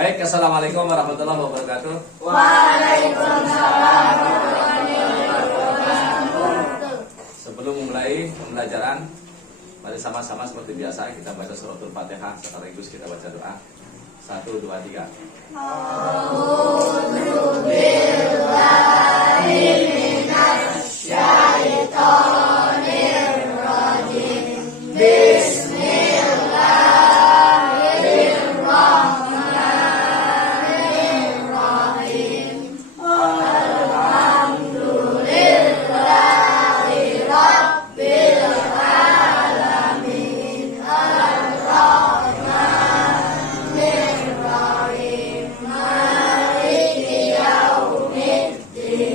Baik, assalamualaikum warahmatullahi wabarakatuh. Waalaikumsalam warahmatullahi wabarakatuh. Sebelum memulai pembelajaran, mari sama-sama seperti biasa kita baca suratul Fatihah sekaligus kita baca doa. 1, 2, 3. A'udzu billahi minasy syaithanir rajim. Bismillahirrahmanirrahim. Alhamdulillahi rabbil alamin. Ar-Rahmanir Rahim. Maliki yaumiddin.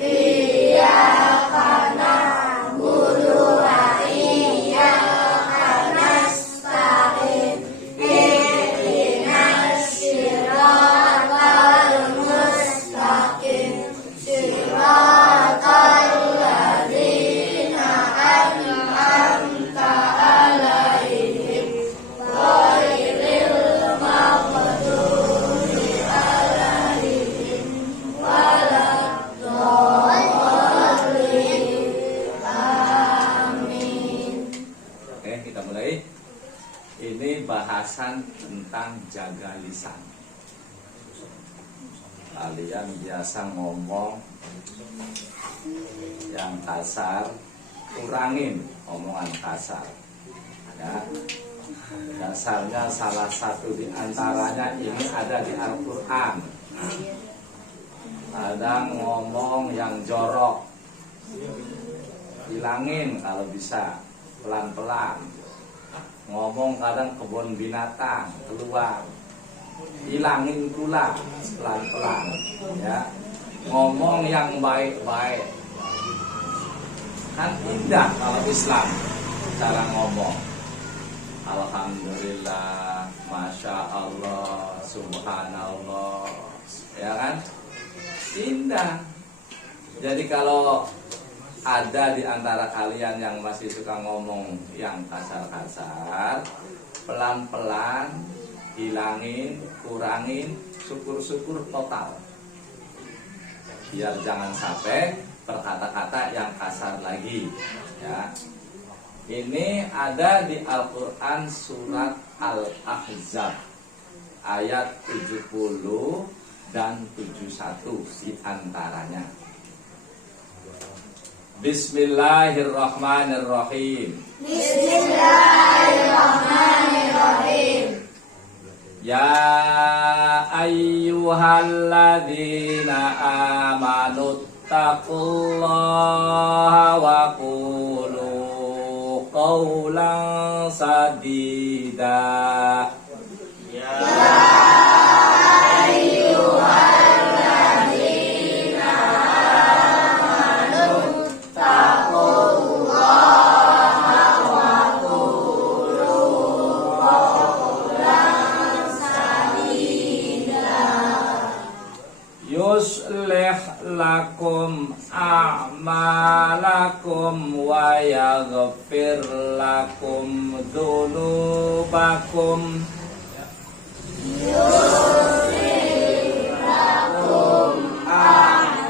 Iyyaka na'budu wa iyyaka nasta'in. Ihdinas siratal mustaqim. Siratal ladzina an'amta 'alaihim ghairil maghdubi 'alaihim waladdallin. Amin. Oke, kita mulai. Ini bahasan tentang jaga lisan. Kalian biasa ngomong yang kasar, kurangin omongan kasar. Ya. Dasarnya salah satu di antaranya ini ada di Al-Quran. Ada ngomong yang jorok, hilangin kalau bisa, pelan-pelan. Ngomong kadang kebun binatang keluar, hilangin pula pelan-pelan. Ya. Ngomong yang baik-baik, kan indah kalau Islam cara ngomong. Alhamdulillah, Masya Allah, Subhanallah, ya kan? Indah. Jadi kalau ada di antara kalian yang masih suka ngomong yang kasar-kasar, pelan-pelan, hilangin, kurangin, syukur-syukur total. Biar jangan sampai berkata-kata yang kasar lagi. Ya. Ini ada di Al-Quran surat Al-Ahzab ayat 70 dan 71 di antaranya. Bismillahirrahmanirrahim. Bismillahirrahmanirrahim. Ya ayyuhalladzina amanu taqullaha wa qulu qawlan sadida. Yuslih lakum a'malakum wa yaghfir lakum dzunubakum. Yuslih lakum a'malakum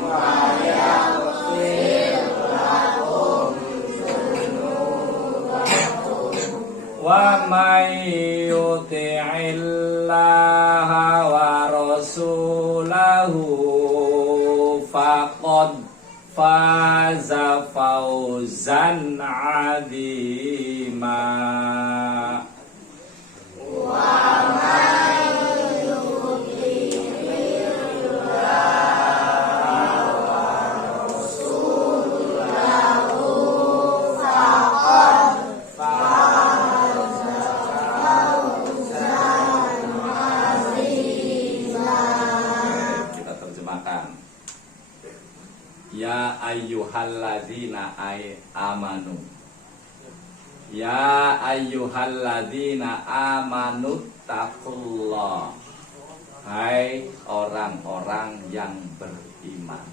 wa yaghfir lakum dzunubakum. Wa may yuti'illaha wa rasulahu faqad faza fawzan 'azima. Kita terjemahkan. Ya ayyuhalladzina amanu. Ya ayyuhalladzina amanu taqullah. Hai orang-orang yang beriman.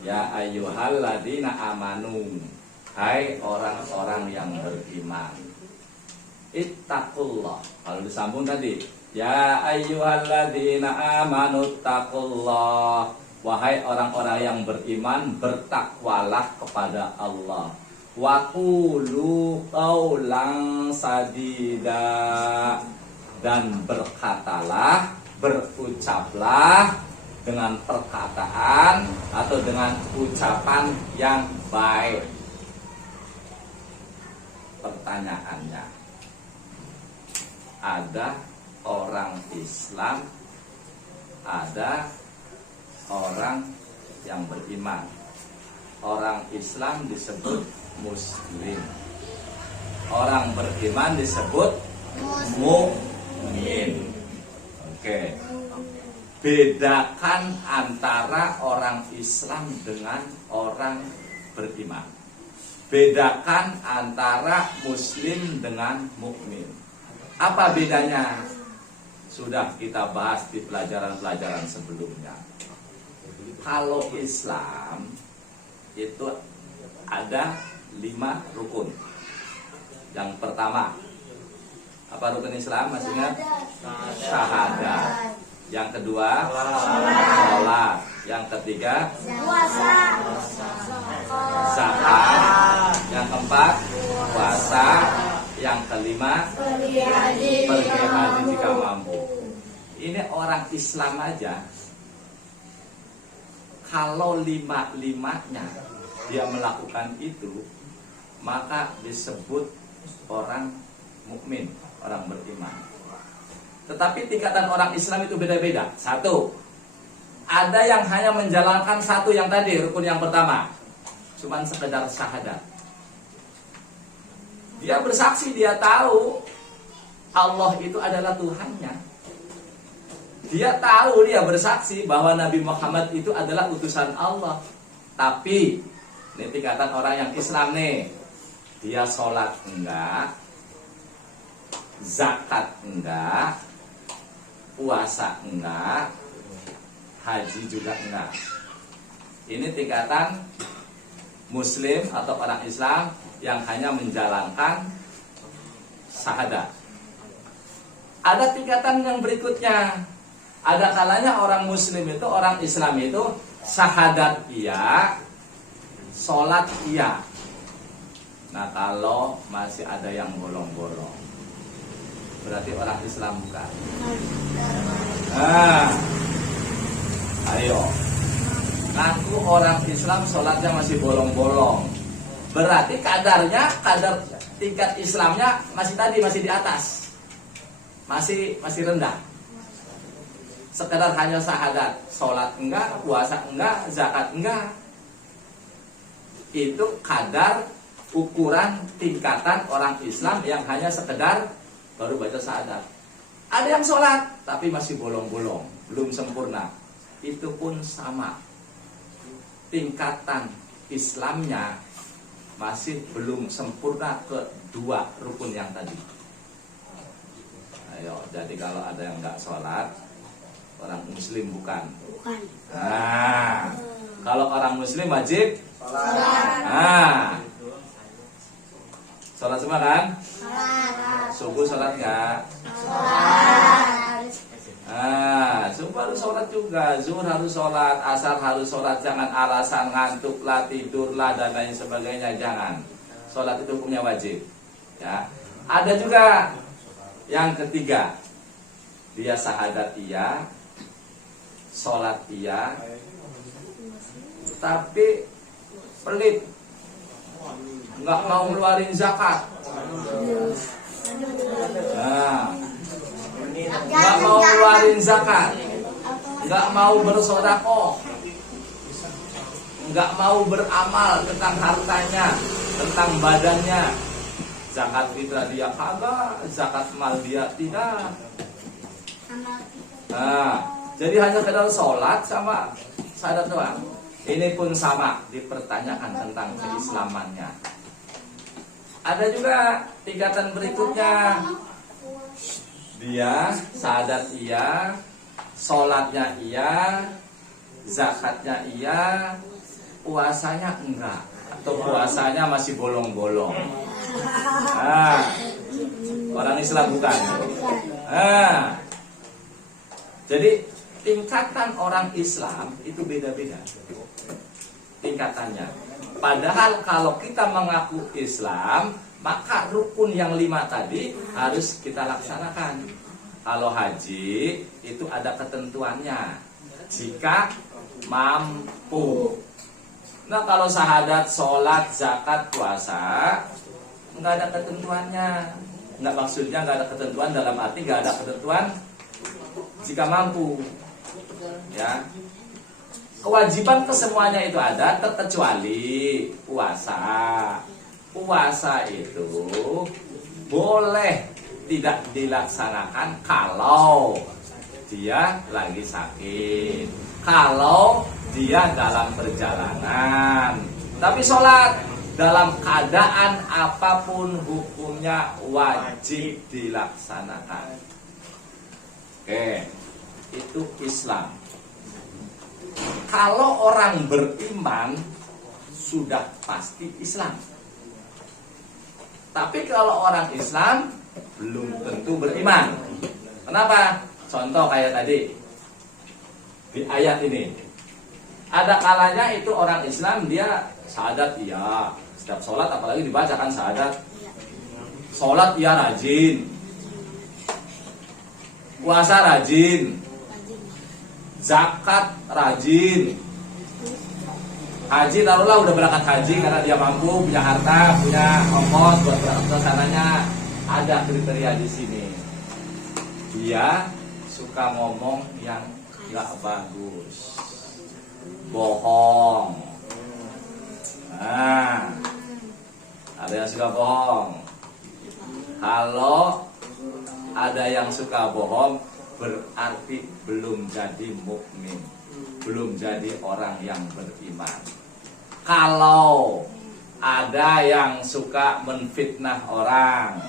Ya ayyuhalladzina amanu. Hai orang-orang yang beriman. ittaqullah. Kalau disambung tadi, ya ayyuhalladzina amanu taqullah. Wahai orang-orang yang beriman, bertakwalah kepada Allah. Wa qulu qaulan sadida. Dan berkatalah, berucaplah dengan perkataan atau dengan ucapan yang baik. Pertanyaannya, ada orang Islam, ada orang yang beriman. Orang Islam disebut Muslim, orang beriman disebut mukmin. Oke. Bedakan antara orang Islam dengan orang beriman. Bedakan antara Muslim dengan mukmin. Apa bedanya? Sudah kita bahas di pelajaran-pelajaran sebelumnya. Kalau Islam itu ada 5 rukun. Yang pertama, apa rukun Islam? Masih ingat? Syahadat. Yang kedua, sholat. Yang ketiga, puasa. zakat. Yang keempat, puasa. Yang kelima, pergi haji jika mampu. Ini orang Islam aja. Kalau 5-5-nya dia melakukan itu, maka disebut orang mukmin, orang beriman. Tetapi tingkatan orang Islam itu beda-beda. Satu, ada yang hanya menjalankan satu yang tadi, rukun yang pertama, cuman sekedar syahadat. Dia bersaksi, dia tahu Allah itu adalah Tuhannya. Dia tahu, dia bersaksi bahwa Nabi Muhammad itu adalah utusan Allah. Tapi ini tingkatan orang yang Islam nih. Dia sholat enggak, zakat enggak, puasa enggak, haji juga enggak. Ini tingkatan Muslim atau orang Islam yang hanya menjalankan syahadat. Ada tingkatan yang berikutnya. Ada kalanya orang Muslim itu, orang Islam itu syahadat iya, sholat iya. Nah, kalau masih ada yang bolong-bolong, berarti orang Islam bukan. Nah, ayo, ngaku orang Islam sholatnya masih bolong-bolong, berarti kadar tingkat Islamnya masih di atas, masih rendah. Sekedar hanya syahadat, sholat enggak, puasa enggak, zakat enggak. Itu kadar ukuran tingkatan orang Islam yang hanya sekedar baru baca syahadat. Ada yang sholat tapi masih bolong-bolong, belum sempurna. Itu pun sama. Tingkatan Islamnya masih belum sempurna ke 2 rukun yang tadi. Ayo, jadi kalau ada yang enggak sholat, orang Muslim bukan. Nah, kalau orang Muslim wajib sholat. Nah, sholat semua kan? Subuh sholat nggak? Nah, subuh harus sholat juga, zuhur harus sholat, asar harus sholat. Jangan alasan ngantuk lah, tidur lah, dan lain sebagainya. Jangan. Sholat itu hukumnya wajib. Ya, ada juga yang ketiga, dia syahadat iya, sholat iya, tapi pelit, nggak mau ngeluarin zakat. Nah, nggak mau ngeluarin zakat, nggak mau bersedekah, nggak mau beramal tentang hartanya, tentang badannya. Zakat fitrah dia kagak, zakat mal dia tidak. Nah, jadi hanya sekedar sholat sama syahadat doang. Ini pun sama, dipertanyakan tentang keislamannya. Ada juga tingkatan berikutnya. Dia syahadat iya, sholatnya iya, zakatnya iya, puasanya enggak, atau puasanya masih bolong-bolong. Nah, Orang Islam bukan. Nah, jadi tingkatan orang Islam itu beda-beda tingkatannya. Padahal kalau kita mengaku Islam, maka rukun yang 5 tadi harus kita laksanakan. Kalau haji itu ada ketentuannya, jika mampu. Nah kalau syahadat, sholat, zakat, puasa, nggak ada ketentuannya. Nggak, maksudnya nggak ada ketentuan dalam arti nggak ada ketentuan jika mampu. Ya, kewajiban kesemuanya itu ada terkecuali puasa. Puasa itu boleh tidak dilaksanakan kalau dia lagi sakit, kalau dia dalam perjalanan. Tapi sholat dalam keadaan apapun hukumnya wajib dilaksanakan. Oke, itu Islam. Kalau orang beriman sudah pasti Islam. Tapi kalau orang Islam belum tentu beriman. Kenapa? Contoh kayak tadi di ayat ini. Ada kalanya itu orang Islam dia syahadat iya, setiap sholat apalagi dibacakan syahadat. Sholat iya rajin, puasa rajin, zakat rajin, haji taruhlah udah berangkat haji karena dia mampu, punya harta, punya ongkos buat berangkat ke sananya. Ada kriteria di sini. Dia suka ngomong yang gak bagus, bohong. Nah, ada yang suka bohong. Kalau ada yang suka bohong, berarti belum jadi mukmin, belum jadi orang yang beriman. Kalau ada yang suka menfitnah orang,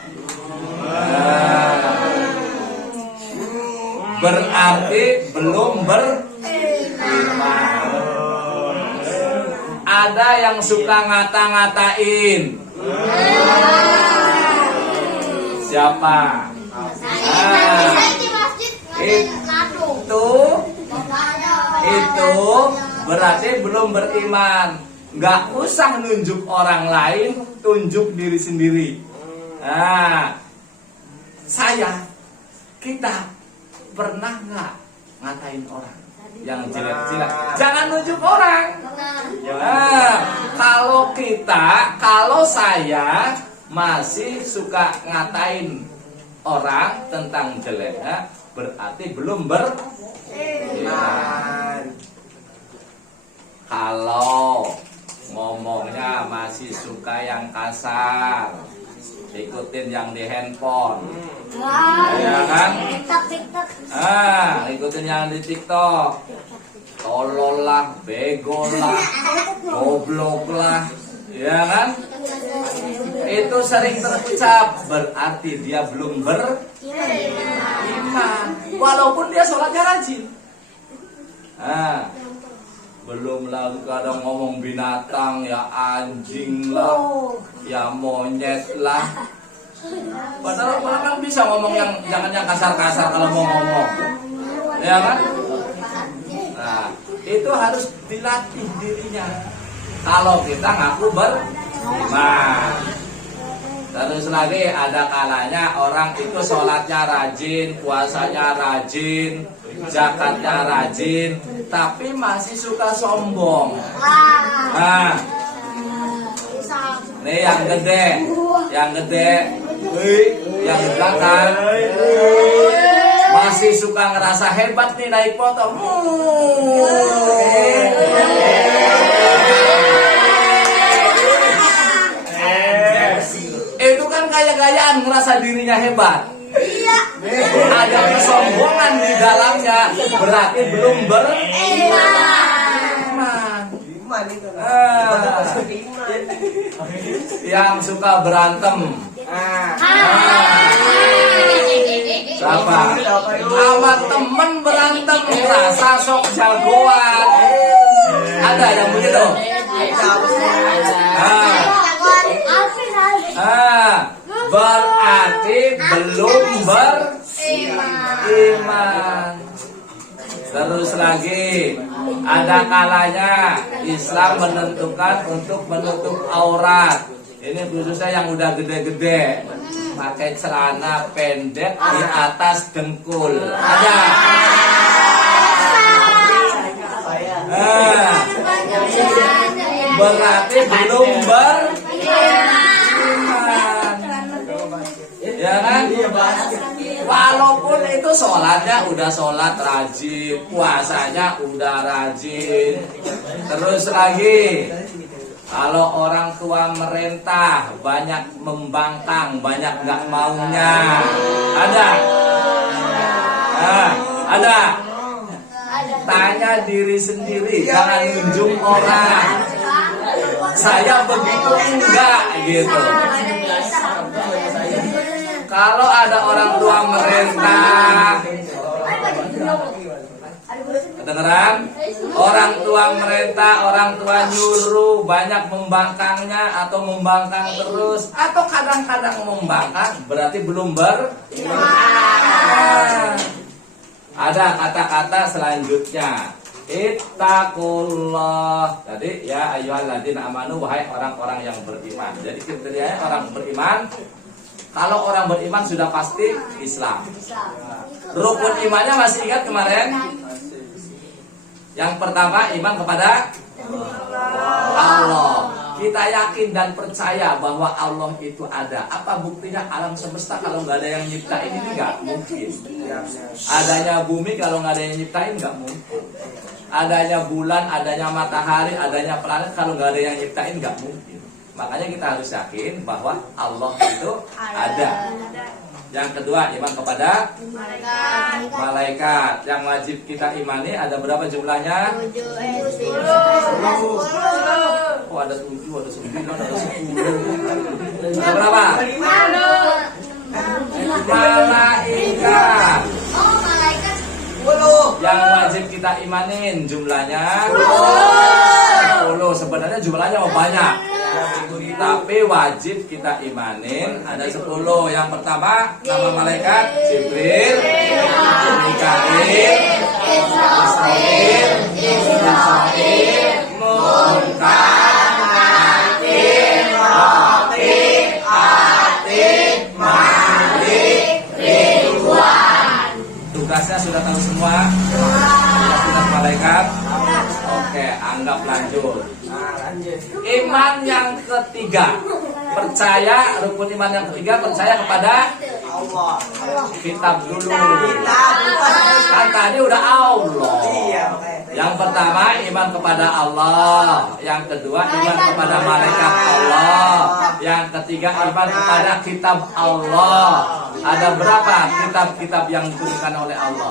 berarti belum beriman. Ada yang suka ngata-ngatain. Siapa? Itu berarti belum beriman. Nggak usah nunjuk orang lain, tunjuk diri sendiri. Nah, kita pernah nggak ngatain orang yang jelek-jelek? Jangan nunjuk orang. Nah, kalau saya masih suka ngatain orang tentang jeleknya, berarti belum beriman. Kalau ngomongnya masih suka yang kasar, ikutin yang di handphone, ya kan? Ikutin yang di TikTok, tolol lah, bego lah, goblok lah, ya kan? Itu sering terucap, berarti dia belum beriman, walaupun dia sholatnya rajin. Belum lagi kadang ngomong binatang, ya anjing lah, ya monyet lah. Padahal orang kan bisa ngomong yang jangan yang kasar-kasar kalau mau ngomong, ya kan? Nah, itu harus dilatih dirinya. Kalau kita ngaku beriman. Terus lagi ada kalanya orang itu sholatnya rajin, puasanya rajin, zakatnya rajin, tapi masih suka sombong. Nah, ini yang gede, yang di belakang masih suka ngerasa hebat nih naik motor. Itu kan gaya-gayaan ngerasa dirinya hebat. Iya. Ada kesombongan di dalamnya, berarti belum beriman. Yang suka berantem. Siapa? Sama temen berantem, rasa sok jagoan. Ada yang begitu? berarti belum beriman. Terus lagi, ada kalanya Islam menentukan untuk menutup aurat. Ini khususnya yang udah gede-gede, pakai celana pendek di atas dengkul. Ada. Nah, berarti belum beriman. Ya kan? Walaupun itu sholatnya udah sholat rajin, puasanya udah rajin. Terus lagi, kalau orang tua merintah banyak membangkang, banyak nggak maunya. Ada? Nah, ada. Tanya diri sendiri, jangan nunjuk orang. Saya begitu enggak gitu. Kalau ada orang tua merintah, kedengeran? Orang tua merintah, orang tua nyuruh, banyak membangkangnya atau membangkang terus, atau kadang-kadang membangkang, berarti belum beriman. Ada kata-kata selanjutnya, ittaqullah. Tadi ya ayyuhalladzina amanu, wahai orang-orang yang beriman. Jadi kriterianya orang beriman. Kalau orang beriman sudah pasti Islam. Rukun imannya masih ingat kemarin? Yang pertama iman kepada Allah. Kita yakin dan percaya bahwa Allah itu ada. Apa buktinya? Alam semesta kalau nggak ada yang nyiptain ini nggak mungkin. Adanya bumi kalau nggak ada yang nyiptain nggak mungkin. Adanya bulan, adanya matahari, adanya planet kalau nggak ada yang nyiptain nggak mungkin. Makanya kita harus yakin bahwa Allah itu ada. Yang kedua, iman kepada malaikat. Yang wajib kita imani ada berapa jumlahnya? 7, Oh, ada 7, ada 9, ada 10. Ada berapa? Malaikat. Oh, malaikat. Yang wajib kita imanin jumlahnya 10. Sebenarnya jumlahnya banyak, tapi wajib kita imanin ada 10. Yang pertama nama malaikat Jibril, Mikail, Israfil, Munkar, Nakir, Raqib, Atid, Malik, Ridwan. Tugasnya sudah tahu semua? Tugas malaikat. Oke, anggap lanjut. Iman yang ketiga, percaya, rukun iman yang ketiga percaya kepada Allah. kitab dulu. Kan tadi udah Allah. Yang pertama iman kepada Allah, yang kedua iman kepada malaikat Allah, yang ketiga iman kepada kitab Allah. Ada berapa kitab-kitab yang diturunkan oleh Allah?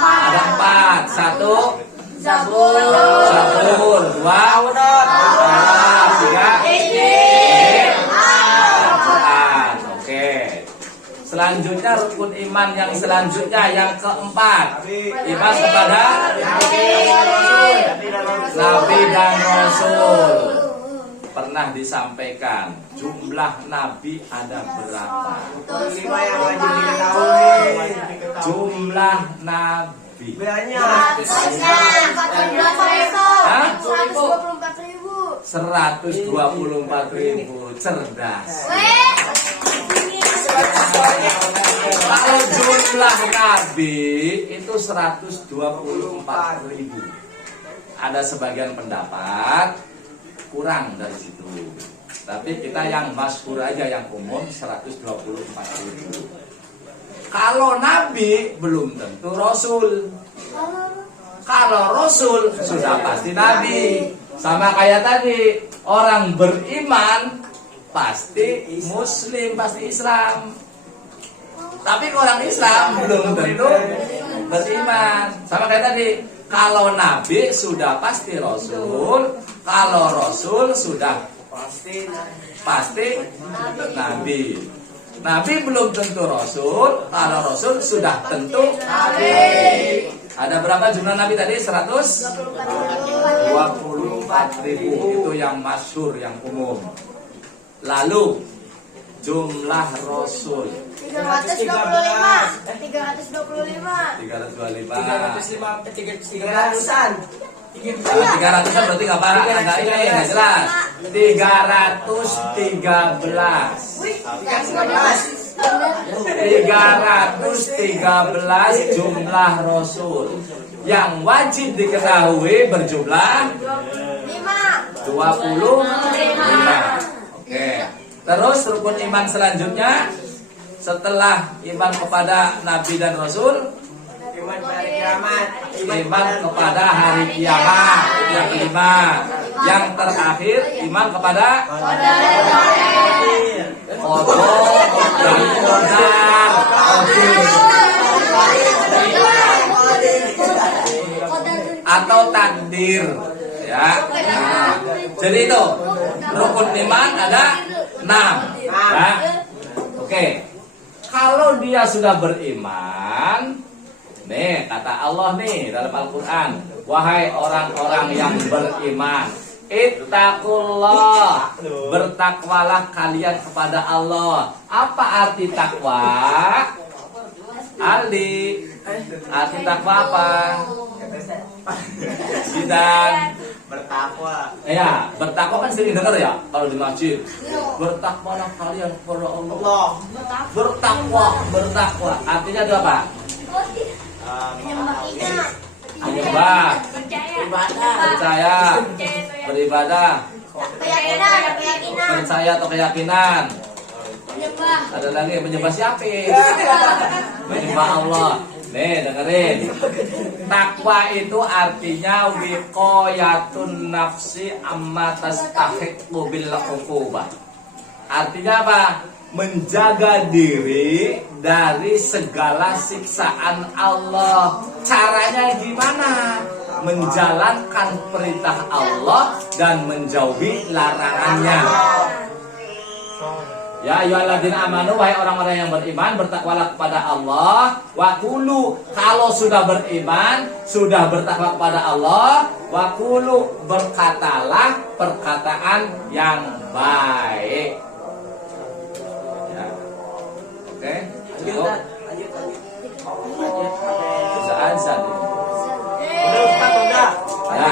Ada 4. 1 Zabur. 2 3 Al-Quran. Oke. Selanjutnya rukun iman yang selanjutnya yang keempat, iman kepada Nabi dan Rasul. Pernah disampaikan jumlah Nabi ada berapa? Jumlah Nabi Banyak. 124.000. Cerdas. Kalau jumlah Nabi itu 124.000. Ada sebagian pendapat kurang dari situ. Tapi kita yang masyhur aja, yang umum 124.000. Kalau Nabi belum tentu Rasul. Kalau Rasul sudah pasti Nabi. Sama kayak tadi, orang beriman pasti Muslim, pasti Islam. Tapi orang Islam belum tentu beriman. Sama kayak tadi, kalau Nabi sudah pasti Rasul. Kalau Rasul sudah pasti Nabi. Nabi belum tentu Rasul. Kalau Rasul sudah tentu Nabi. Ada berapa jumlah Nabi tadi? 124.000. Itu yang masyhur, yang umum. Lalu jumlah rasul. 325. 325. 300-an. 300-an berarti nggak parah, nggak ini, nggak jelas. 313 jumlah rasul yang wajib diketahui berjumlah 25. Oke. Terus rukun iman selanjutnya setelah iman kepada nabi dan rasul, Iman pada kiamat. iman kepada hari kiamat. Itu yang kelima. Yang terakhir iman kepada qadar dan qadar. Atau takdir, ya. Nah, jadi itu rukun iman ada 6, ya. Oke. Kalau dia sudah beriman, nih kata Allah nih dalam Al-Quran, wahai orang-orang yang beriman, ittaqullah, bertakwalah kalian kepada Allah. Apa arti takwa? Ali, arti takwa apa? Dan Bertakwa. ya, bertakwa kan sering dengar ya kalau di masjid. Bertakwalah kalian kepada Allah. Allah. Bertakwa. Artinya itu apa? Menyembah, percaya, beribadah, percaya atau keyakinan. Ada lagi menyembah siapa? Menyembah Allah. Nih dengerin. Takwa itu artinya wiqayatun nafsi amma tastahiqqu bil uqubah. Artinya apa? Menjaga diri dari segala siksaan Allah. Caranya gimana? Menjalankan perintah Allah dan menjauhi larangannya. Ya ayyuhalladzina amanu, wahai orang-orang yang beriman, bertakwalah kepada Allah. Wa qulu, kalau sudah beriman, sudah bertakwa kepada Allah, wa qulu, berkatalah perkataan yang baik. Ya. Oke, cukup. Bisa azan. Udah Ustaz, udah. Ya.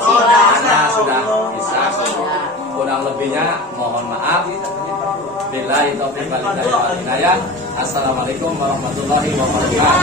Karena sudah bisa. Kurang lebihnya mohon maaf. Billahi taufiq wal hidayah. Assalamualaikum warahmatullahi wabarakatuh.